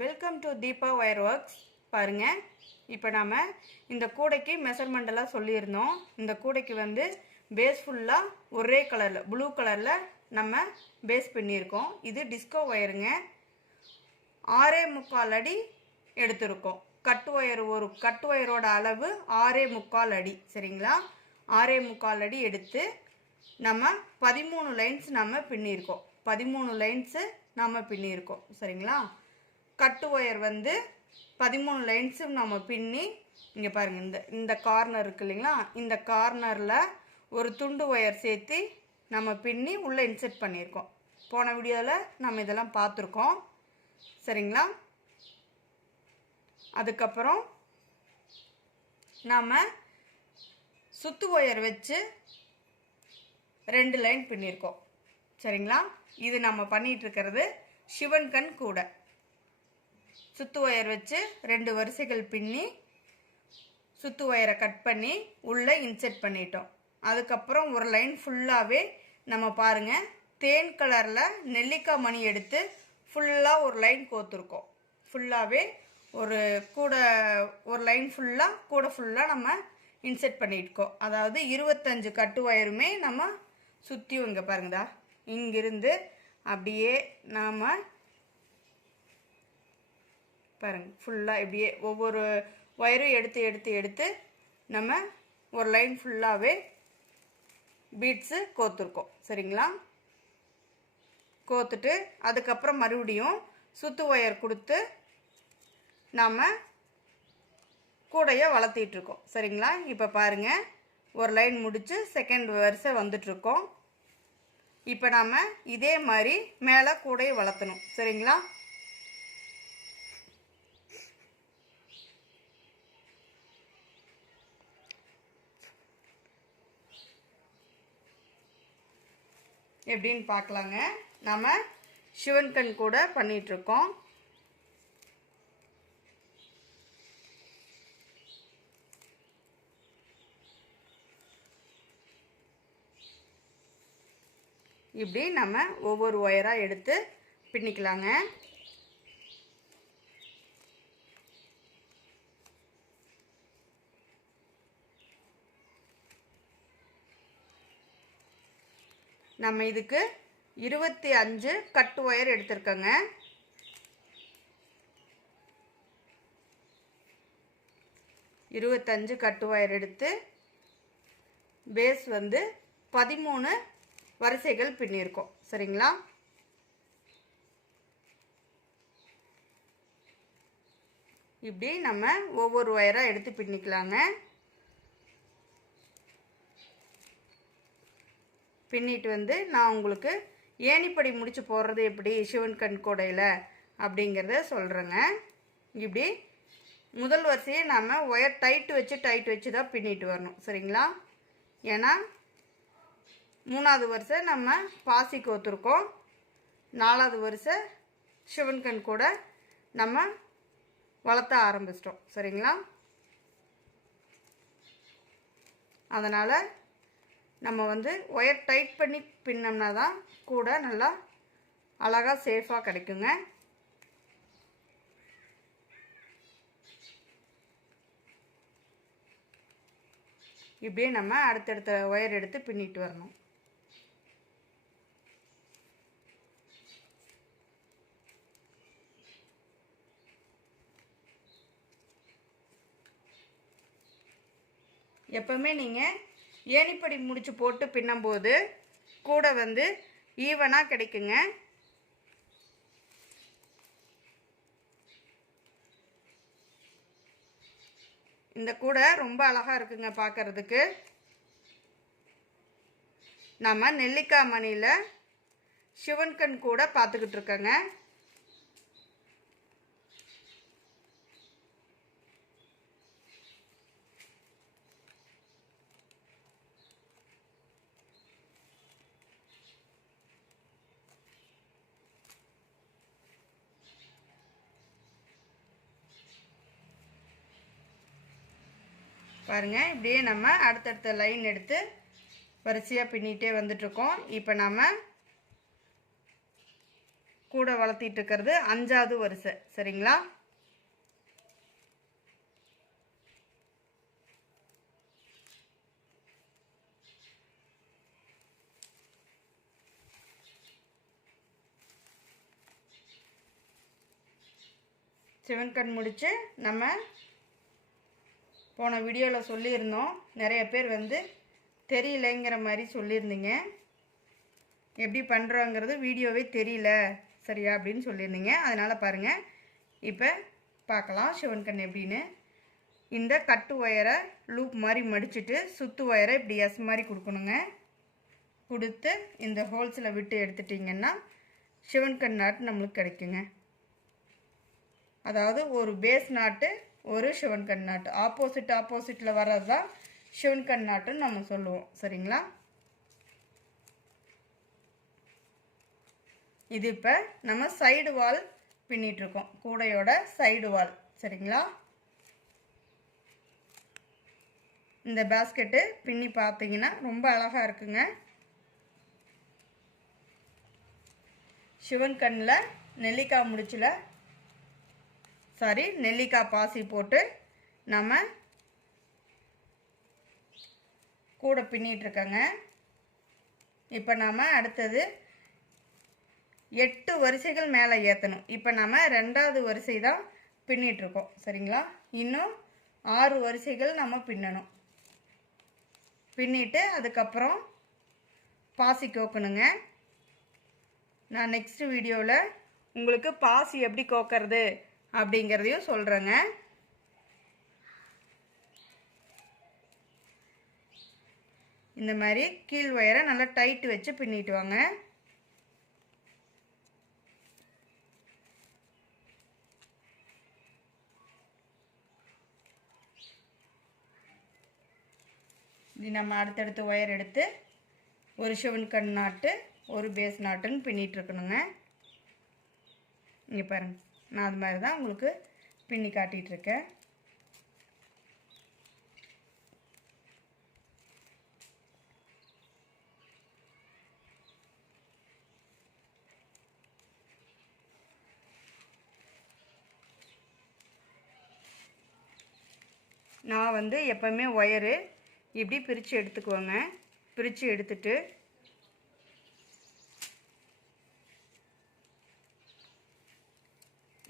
Welcome to Deepa wire works. பாருங்க, இப்போ நாம இந்த கூடைக்கு மெஷர்மெண்ட் எல்லாம் சொல்லியிருந்தோம். இந்த கூடைக்கு வந்து பேஸ் ஃபுல்லாக ஒரே கலரில் ப்ளூ கலரில் நம்ம பேஸ் பண்ணியிருக்கோம். இது டிஸ்கோ ஒயருங்க. 6.25 அடி எடுத்திருக்கோம். ஒரு கட்டு ஒயரோட அளவு 6.25 அடி. சரிங்களா? 6.25 அடி எடுத்து நம்ம 13 லைன்ஸ் நம்ம பின்னியிருக்கோம். 13 லைன்ஸு நம்ம பின்னியிருக்கோம். சரிங்களா? கட்டு ஒயர் வந்து 13 லைன்ஸும் நம்ம பின்னி, இங்கே பாருங்கள், இந்த கார்னர் இருக்கு இல்லைங்களா, இந்த கார்னரில் ஒரு துண்டு ஒயர் சேர்த்து நம்ம பின்னி உள்ளே இன்செர்ட் பண்ணியிருக்கோம். போன வீடியோவில் நம்ம இதெல்லாம் பார்த்துருக்கோம். சரிங்களா? அதுக்கப்புறம் நாம் சுத்து ஒயர் வச்சு 2 லைன் பின்னியிருக்கோம். சரிங்களா? இது நம்ம பண்ணிகிட்ருக்கிறது சிவன் கண் கூட. சுத்து ஒயர் வச்சு 2 வரிசைகள் பின்னி சுத்து ஒயரை கட் பண்ணி உள்ளே இன்செர்ட் பண்ணிட்டோம். அதுக்கப்புறம் ஒரு லைன் ஃபுல்லாகவே நம்ம பாருங்கள், தேன் கலரில் நெல்லிக்காய் மணி எடுத்து ஃபுல்லாக ஒரு லைன் கோத்துருக்கோம். ஃபுல்லாகவே ஒரு லைன் ஃபுல்லாக நம்ம இன்செர்ட் பண்ணியிருக்கோம். அதாவது 25 கட்டு ஒயருமே நம்ம சுற்றி, இங்கே பாருங்கதா, இங்கிருந்து அப்படியே நாம் பாருங்கள் ஃபுல்லாக இப்படியே ஒவ்வொரு ஒயரும் எடுத்து நம்ம ஒரு லைன் ஃபுல்லாகவே பீட்ஸு கோத்துருக்கோம். சரிங்களா? கோத்துட்டு அதுக்கப்புறம் மறுபடியும் சுத்து ஒயர் கொடுத்து நாம் கூடையை வளர்த்திட்ருக்கோம். சரிங்களா? இப்போ பாருங்கள், ஒரு லைன் முடித்து செகண்ட் வரிசை வந்துட்ருக்கோம். இப்போ நாம் இதே மாதிரி மேலே கூடையை வளர்த்தணும். சரிங்களா? எப்படின்னு பார்க்கலாங்க. நம்ம சிவன் கண் கூட பண்ணிகிட்ருக்கோம். இப்படி நம்ம ஒவ்வொரு ஒயராக எடுத்து பின்னிக்கலாங்க. நம்ம இதுக்கு 25 கட்டு ஒயர் எடுத்திருக்கோங்க. கட்டு ஒயர் எடுத்து பேஸ் வந்து 13 வரிசைகள் பின்னியிருக்கோம். சரிங்களா? இப்படி நம்ம ஒவ்வொரு ஒயராக எடுத்து பின்னிக்கலாங்க. பின்னிட்டு வந்து நான் உங்களுக்கு ஏணிப்படி முடிச்சு போடுறது எப்படி சிவன் கண் கூடையில் அப்படிங்கிறத சொல்கிறேங்க. இப்படி முதல் வரிசையை நம்ம ஒயர் டைட் வச்சு தான் பின்னிட்டு வரணும். சரிங்களா? ஏன்னா 3வது வரிசை நம்ம பாசி கோத்துருக்கோம். 4வது வரிசை சிவன் கண் கூட நம்ம வளர்த்த ஆரம்பிச்சிட்டோம். சரிங்களா? அதனால் நம்ம வந்து ஒயர் டைட் பண்ணி பின்னோம்னா தான் கூட நல்லா அழகாக சேஃபாக கிடைக்குங்க. இப்படியே நம்ம அடுத்தடுத்த ஒயர் எடுத்து பின்னிட்டு வரணும். எப்பவுமே நீங்கள் ஏணிப்படி முடிச்சு போட்டு பின்னும்போது கூட வந்து ஈவனாக கிடைக்குங்க. இந்த கூடை ரொம்ப அழகாக இருக்குங்க பார்க்கறதுக்கு. நம்ம நெல்லிக்காய் மணியில் சிவன் கண் கூட பார்த்துக்கிட்டு இருக்கோங்க. பாருங்கள், இப்படியே நம்ம அடுத்தடுத்த லைன் எடுத்து வரிசையாக பின்னிகிட்டே வந்துட்ருக்கோம். இப்போ நம்ம கூட வளர்த்திட்டு இருக்கிறது 5வது வரிசை. சரிங்களா? சிவன் கண் முடிச்சு நம்ம போன வீடியோவில் சொல்லியிருந்தோம். நிறைய பேர் வந்து தெரியலைங்கிற மாதிரி சொல்லியிருந்தீங்க. எப்படி பண்ணுறோங்கிறது வீடியோவே தெரியல சரியா அப்படின்னு சொல்லியிருந்தீங்க. அதனால் பாருங்கள், இப்போ பார்க்கலாம் சிவன் கண் எப்படின்னு. இந்த கட்டு ஒயரை லூப் மாதிரி மடிச்சுட்டு சுத்து ஒயரை இப்படி எஸ் மாதிரி கொடுக்கணுங்க. கொடுத்து இந்த ஹோல்ஸில் விட்டு எடுத்துட்டிங்கன்னா சிவன் கண் நாட்டு நம்மளுக்கு கிடைக்குங்க. அதாவது ஒரு பேஸ் நாட்டு ஒரு சிவன் கண் நாட்டு ஆப்போசிட்டில் வர்றது தான் சிவன் கண் நாட்டுன்னு நம்ம சொல்லுவோம். சரிங்களா? இது இப்போ நம்ம சைடு வால் பின்னிட்டுருக்கோம், கூடையோட சைடு வால். சரிங்களா? இந்த பேஸ்கெட்டு பின்னி பார்த்தீங்கன்னா ரொம்ப அழகாக இருக்குங்க. சிவன் கண்ணில் நெல்லிக்காய் முடிச்சில் நெல்லிக்காய் பாசி போட்டு நம்ம கூட பின்னிட்டுருக்கோங்க. இப்போ நாம் அடுத்தது 8 வரிசைகள் மேலே ஏற்றணும். இப்போ நம்ம 2வது வரிசை தான் பின்னிட்டுருக்கோம். சரிங்களா? இன்னும் 6 வரிசைகள் நம்ம பின்னணும். பின்னிட்டு அதுக்கப்புறம் பாசி கோக்கணுங்க. நான் நெக்ஸ்ட் வீடியோவில் உங்களுக்கு பாசி எப்படி கோக்கிறது அப்படிங்கிறதையும் சொல்கிறேங்க. இந்த மாதிரி கீழ் ஒயரை நல்லா டைட் வச்சு பின்னிட்டு வாங்க. இது நம்ம அடுத்தடுத்து ஒயர் எடுத்து ஒரு சிவன் கண் நாட்டு ஒரு பேஸ் நாட்டுன்னு பின்னிட்டு இருக்கணுங்க. இங்கே பாருங்கள், நான் அது மாதிரி தான் உங்களுக்கு பின்னி காட்டிகிட்ருக்கேன். நான் வந்து எப்போவுமே ஒயரு இப்படி பிரித்து எடுத்துக்குவோங்க. பிரித்து எடுத்துட்டு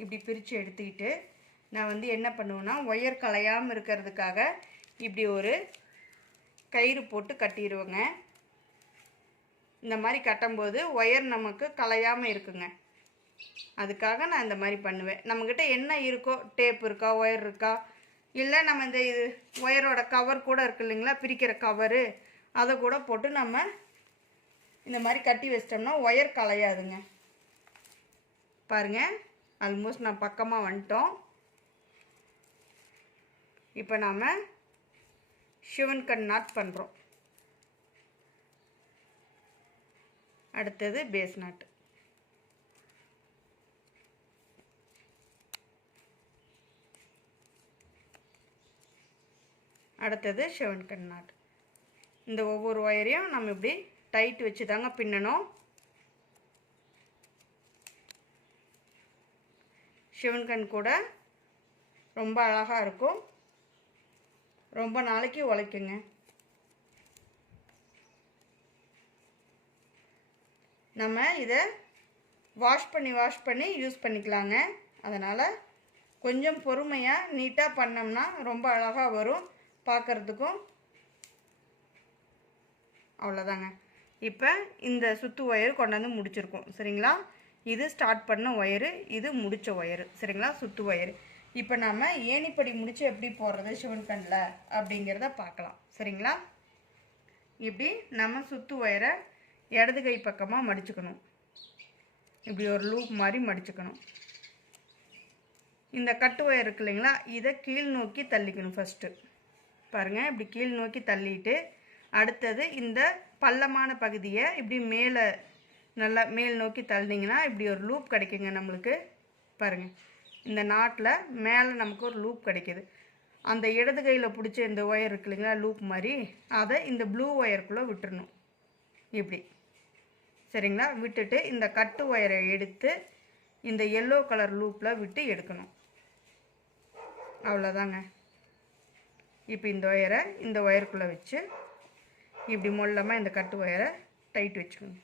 இப்படி பிரித்து எடுத்துக்கிட்டு நான் வந்து என்ன பண்ணுவேன்னா, ஒயர் கலையாமல் இருக்கிறதுக்காக இப்படி ஒரு கயிறு போட்டு கட்டிடுவேங்க. இந்த மாதிரி கட்டும்போது ஒயர் நமக்கு கலையாமல் இருக்குங்க. அதுக்காக நான் இந்த மாதிரி பண்ணுவேன். நம்மக்கிட்ட என்ன இருக்கோ, டேப் இருக்கா, ஒயர் இருக்கா, இல்லை நம்ம இந்த இது ஒயரோட கவர் கூட இருக்குது இல்லைங்களா, பிரிக்கிற கவரு, அதை கூட போட்டு நம்ம இந்த மாதிரி கட்டி வச்சிட்டோம்னா ஒயர் கலையாதுங்க. பாருங்கள், ஆல்மோஸ்ட் நான் பக்கமாக வந்துட்டோம். இப்போ நாம் சிவன் கண் நாட் பண்ணுறோம். அடுத்தது பேஸ் நாட். அடுத்தது சிவன் கண் நாட். இந்த ஒவ்வொரு ஒயரையும் நம்ம இப்படி டைட் வச்சு தாங்க பின்னணும். சிவன் கண் கூட ரொம்ப அழகாக இருக்கும், ரொம்ப நாளைக்கு உழைக்குங்க. நம்ம இதை வாஷ் பண்ணி யூஸ் பண்ணிக்கலாங்க. அதனால் கொஞ்சம் பொறுமையாக நீட்டாக பண்ணோம்னா ரொம்ப அழகாக வரும் பார்க்குறதுக்கும். அவ்வளோதாங்க. இப்போ இந்த சுத்து ஒயர் கொண்டாந்து முடிச்சிருக்கோம். சரிங்களா? இது ஸ்டார்ட் பண்ண ஒயரு, இது முடித்த ஒயரு. சரிங்களா? சுத்து ஒயரு. இப்போ நாம் ஏணிப்படி முடித்து எப்படி போடுறது சிவன் கண்ணில் அப்படிங்கிறத பார்க்கலாம். சரிங்களா? இப்படி நம்ம சுத்து ஒயரை இடது கை பக்கமாக மடிச்சுக்கணும். இப்படி ஒரு லூப் மாதிரி மடிச்சுக்கணும். இந்த கட்டு ஒயர் இருக்கு இல்லைங்களா, இதை கீழ் நோக்கி தள்ளிக்கணும். ஃபஸ்ட்டு பாருங்கள், இப்படி கீழ் நோக்கி தள்ளிட்டு அடுத்தது இந்த பள்ளமான பகுதியை இப்படி மேலே நல்லா மேல் நோக்கி தள்ளினீங்கன்னா இப்படி ஒரு லூப் கிடைக்குங்க நம்மளுக்கு. பாருங்கள், இந்த நாட்டில் மேலே நமக்கு ஒரு லூப் கிடைக்கிது. அந்த இடது கையில் பிடிச்ச இந்த ஒயர் இருக்கு இல்லைங்களா, லூப் மாதிரி, அதை இந்த ப்ளூ ஒயருக்குள்ளே விட்டுறணும் இப்படி. சரிங்களா? விட்டுட்டு இந்த கட்டு ஒயரை எடுத்து இந்த எல்லோ கலர் லூப்பில் விட்டு எடுக்கணும். அவ்வளோதாங்க. இப்போ இந்த ஒயருக்குள்ளே வச்சு இப்படி மொல்லமாக இந்த கட்டு ஒயரை டைட் வச்சுக்கோங்க.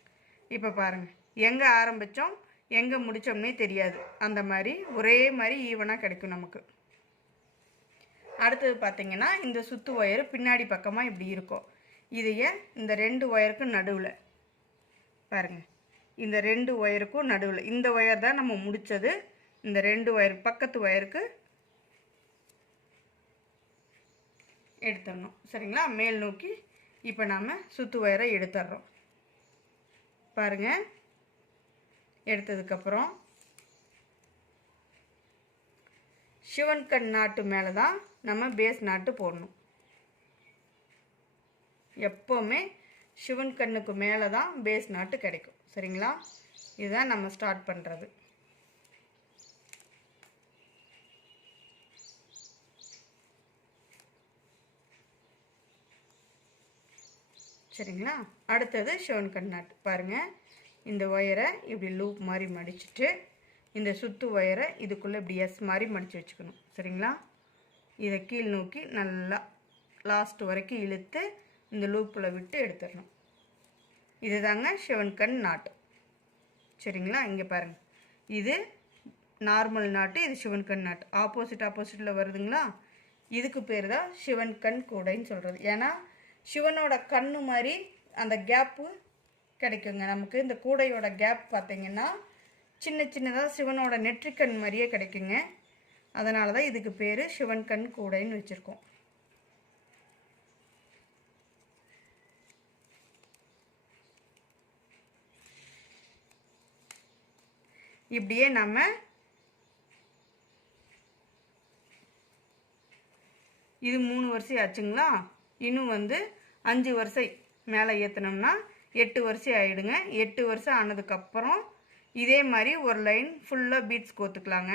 இப்போ பாருங்கள், எங்கே ஆரம்பித்தோம் எங்கே முடித்தோம்னே தெரியாது. அந்த மாதிரி ஒரே மாதிரி ஈவனாக கிடைக்கும் நமக்கு. அடுத்தது பார்த்திங்கன்னா இந்த சுத்து ஒயரு பின்னாடி பக்கமாக இப்படி இருக்கும். இதையே இந்த 2 ஒயருக்கும் நடுவில் பாருங்கள், இந்த 2 ஒயருக்கும் நடுவில் இந்த ஒயர் தான் நம்ம முடித்தது. இந்த 2 ஒயர் பக்கத்து ஒயருக்கு எடுத்துடணும். சரிங்களா? மேல் நோக்கி இப்போ நாம் சுத்து ஒயரை எடுத்துடுறோம். பாருங்கள், எடுத்ததுக்கப்புறம் சிவன் கண் நாட்டு மேலே தான் நம்ம பேஸ் நாட்டு போடணும். எப்போவுமே சிவன் கண்ணுக்கு மேலே தான் பேஸ் நாட்டு கிடைக்கும். சரிங்களா? இதுதான் நம்ம ஸ்டார்ட் பண்ணுறது. சரிங்களா? அடுத்தது சிவன் கண் நாட்டு. பாருங்கள், இந்த ஒயரை இப்படி லூப் மாதிரி மடிச்சுட்டு இந்த சுத்து ஒயரை இதுக்குள்ளே இப்படி எஸ் மாதிரி மடித்து வச்சுக்கணும். சரிங்களா? இதை கீழ் நோக்கி நல்லா லாஸ்ட் வரைக்கும் இழுத்து இந்த லூப்பில் விட்டு எடுத்துடணும். இதுதாங்க சிவன் கண் நாட்டு. சரிங்களா? இங்கே பாருங்கள், இது நார்மல் நாட்டு, இது சிவன் கண் நாட்டு. ஆப்போசிட்டில் வருதுங்களா? இதுக்கு பேர் தான் சிவன் கண் கூடைன்னு சொல்கிறது. ஏன்னா சிவனோட கண்ணு மாதிரி அந்த கேப்பு கிடைக்குங்க நமக்கு. இந்த கூடையோட கேப் பார்த்திங்கன்னா சின்னதாக சிவனோட நெற்றிக்கண் மாதிரியே கிடைக்குங்க. அதனால தான் இதுக்கு பேர் சிவன் கண் கூடைன்னு வச்சுருக்கோம். இப்படியே நம்ம இது 3 வரிசை ஆச்சுங்களா? இன்னும் 5 வரிசை மேலே ஏற்றினோம்னா 8 வரிசை ஆகிடுங்க. 8 வரிசை ஆனதுக்கப்புறம் இதே மாதிரி ஒரு லைன் ஃபுல்லாக பீட்ஸ் கோத்துக்கலாங்க.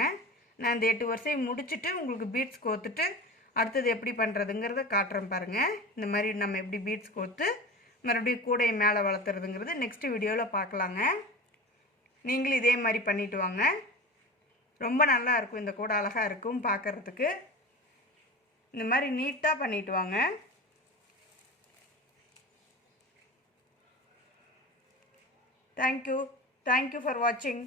நான் இந்த 8 வரிசையை முடிச்சுட்டு உங்களுக்கு பீட்ஸ் கோத்துட்டு அடுத்தது எப்படி பண்ணுறதுங்கிறத காட்டுறேன் பாருங்கள். இந்த மாதிரி நம்ம எப்படி பீட்ஸ் கோத்து மறுபடியும் கூடையை மேலே வளர்த்துறதுங்கிறது நெக்ஸ்ட் வீடியோவில் பார்க்கலாங்க. நீங்களும் இதே மாதிரி பண்ணிட்டு வாங்க. ரொம்ப நல்லா இருக்கும். இந்த கூடை அழகாக இருக்கும் பார்க்குறதுக்கு. இந்த மாதிரி நீட்டாக பண்ணிட்டு வாங்க. Thank you for watching.